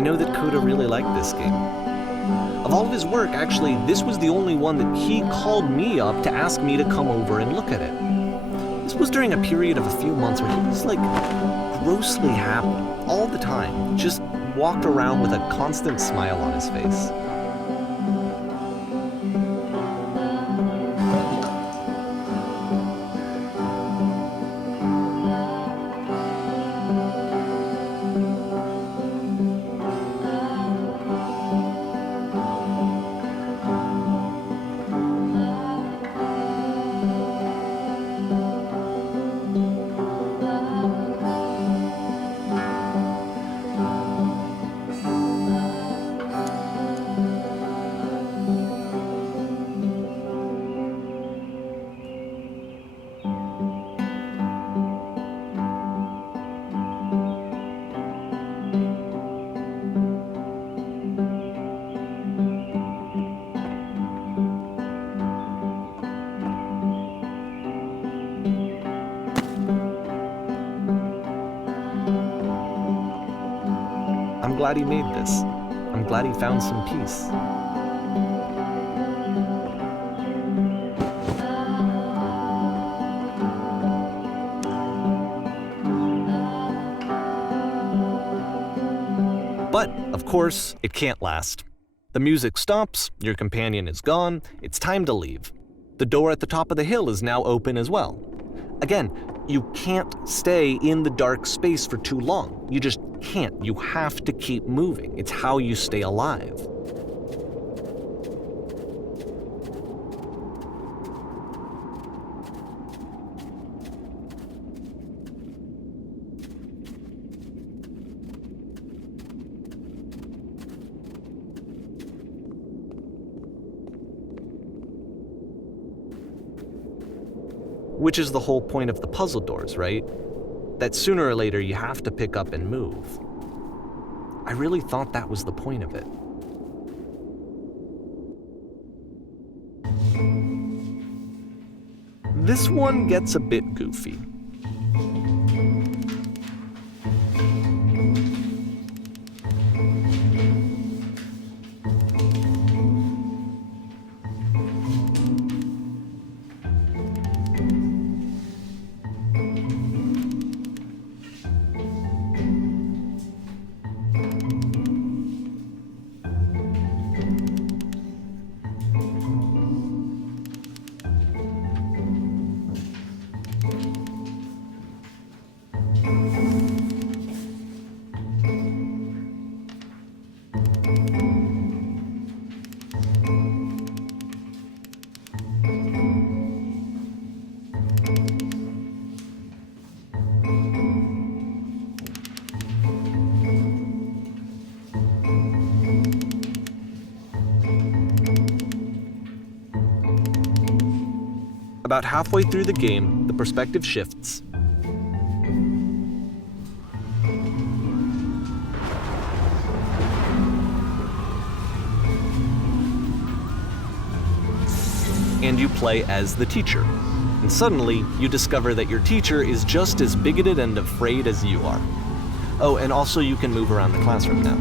I know that Coda really liked this game. Of all of his work, actually, this was the only one that he called me up to ask me to come over and look at it. This was during a period of a few months where he was like grossly happy all the time, just walked around with a constant smile on his face. I'm glad he made this. I'm glad he found some peace. But, of course, it can't last. The music stops, your companion is gone, it's time to leave. The door at the top of the hill is now open as well. Again, you can't stay in the dark space for too long. You just can't. You have to keep moving. It's how you stay alive. Which is the whole point of the puzzle doors, right? That sooner or later you have to pick up and move. I really thought that was the point of it. This one gets a bit goofy. About halfway through the game, the perspective shifts. And you play as the teacher. And suddenly, you discover that your teacher is just as bigoted and afraid as you are. Oh, and also you can move around the classroom now.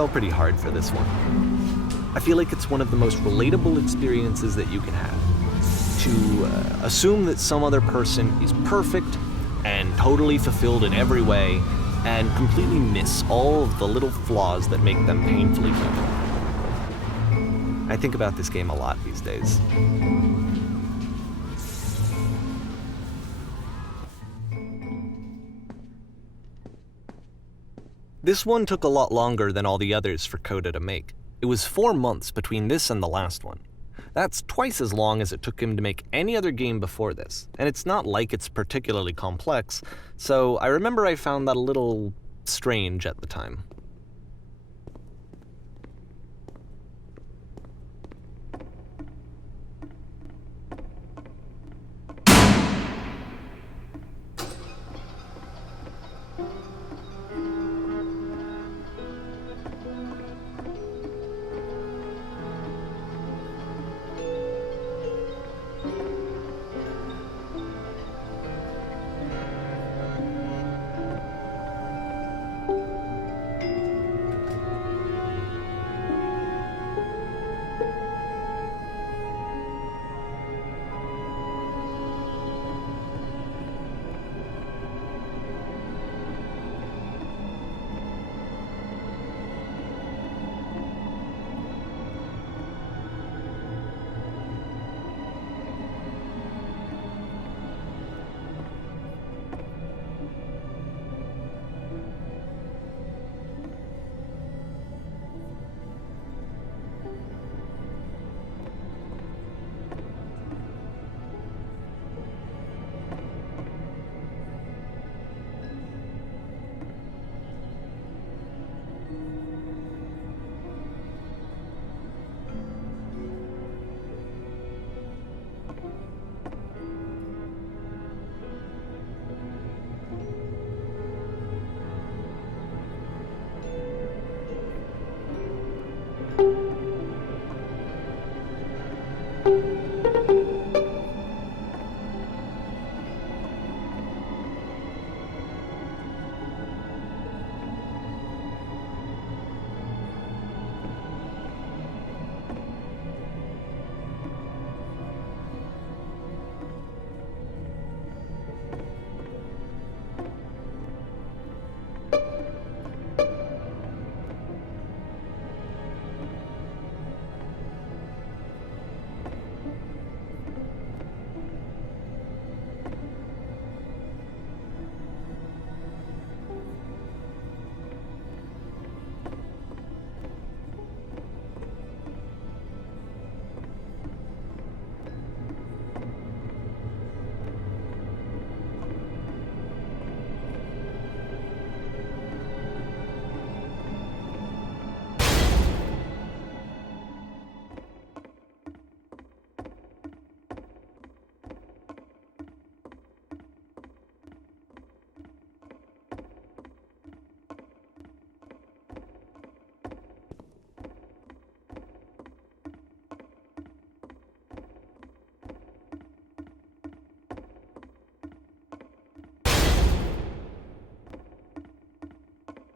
fell pretty hard for this one. I feel like it's one of the most relatable experiences that you can have. To assume that some other person is perfect and totally fulfilled in every way, and completely miss all of the little flaws that make them painfully human. I think about this game a lot these days. This one took a lot longer than all the others for Coda to make. It was 4 months between this and the last one. That's twice as long as it took him to make any other game before this, and it's not like it's particularly complex, so I remember I found that a little strange at the time.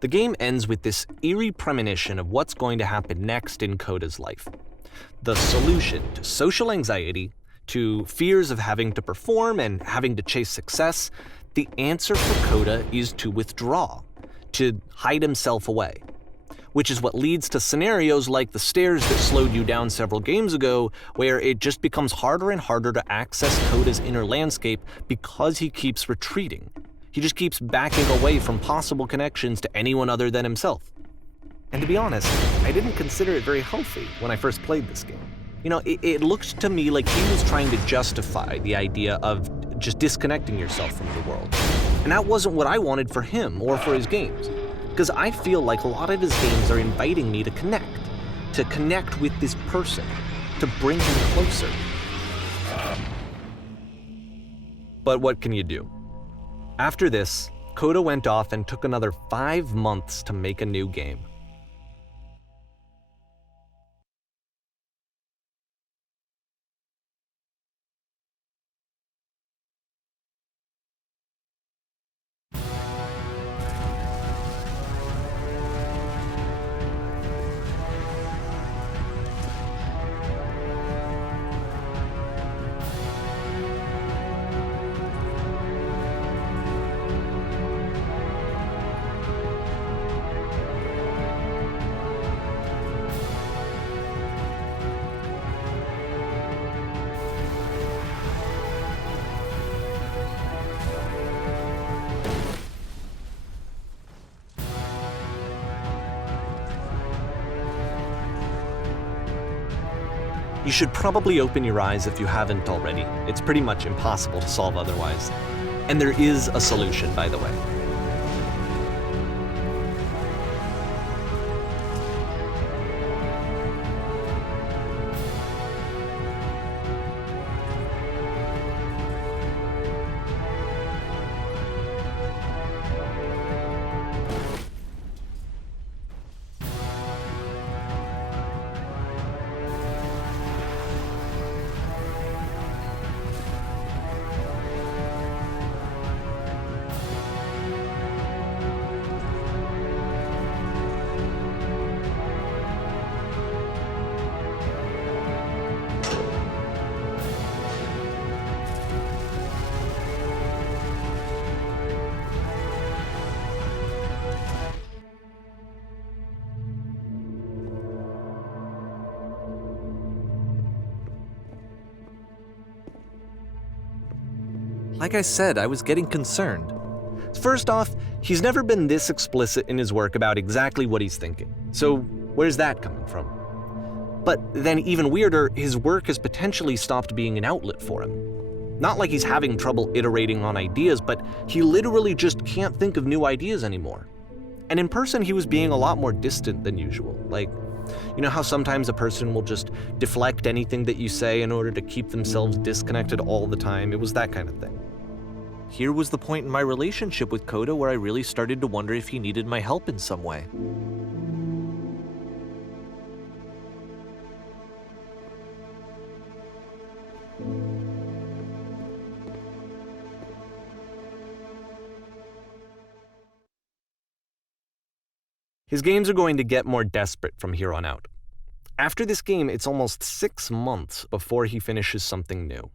The game ends with this eerie premonition of what's going to happen next in Coda's life. The solution to social anxiety, to fears of having to perform and having to chase success, the answer for Coda is to withdraw, to hide himself away. Which is what leads to scenarios like the stairs that slowed you down several games ago, where it just becomes harder and harder to access Coda's inner landscape because he keeps retreating. He just keeps backing away from possible connections to anyone other than himself. And to be honest, I didn't consider it very healthy when I first played this game. You know, it looked to me like he was trying to justify the idea of just disconnecting yourself from the world. And that wasn't what I wanted for him or for his games. Because I feel like a lot of his games are inviting me to connect with this person, to bring him closer. But what can you do? After this, Coda went off and took another 5 months to make a new game. You should probably open your eyes if you haven't already. It's pretty much impossible to solve otherwise. And there is a solution, by the way. Like I said, I was getting concerned. First off, he's never been this explicit in his work about exactly what he's thinking. So where's that coming from? But then even weirder, his work has potentially stopped being an outlet for him. Not like he's having trouble iterating on ideas, but he literally just can't think of new ideas anymore. And in person, he was being a lot more distant than usual. Like, you know how sometimes a person will just deflect anything that you say in order to keep themselves disconnected all the time? It was that kind of thing. Here was the point in my relationship with Coda where I really started to wonder if he needed my help in some way. His games are going to get more desperate from here on out. After this game, it's almost 6 months before he finishes something new.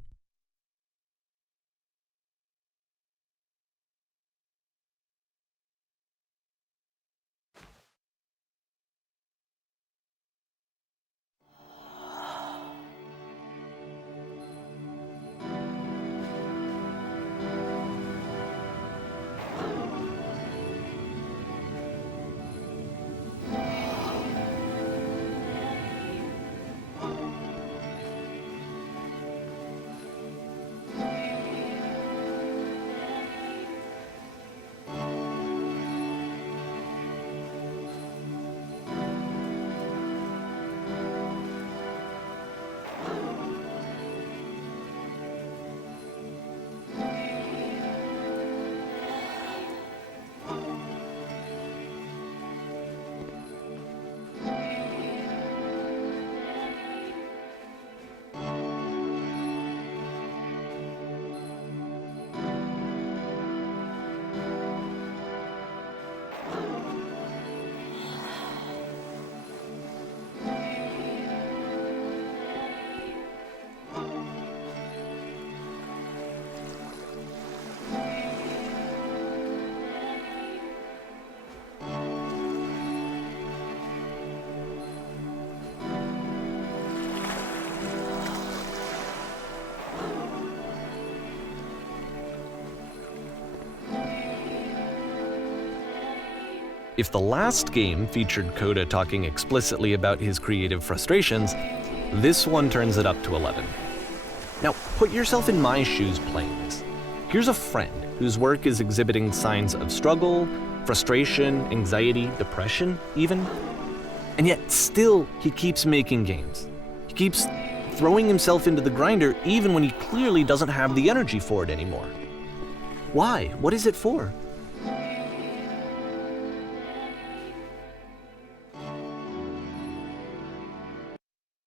If the last game featured Coda talking explicitly about his creative frustrations, this one turns it up to 11. Now, put yourself in my shoes playing this. Here's a friend whose work is exhibiting signs of struggle, frustration, anxiety, depression, even. And yet, still, he keeps making games. He keeps throwing himself into the grinder even when he clearly doesn't have the energy for it anymore. Why? What is it for?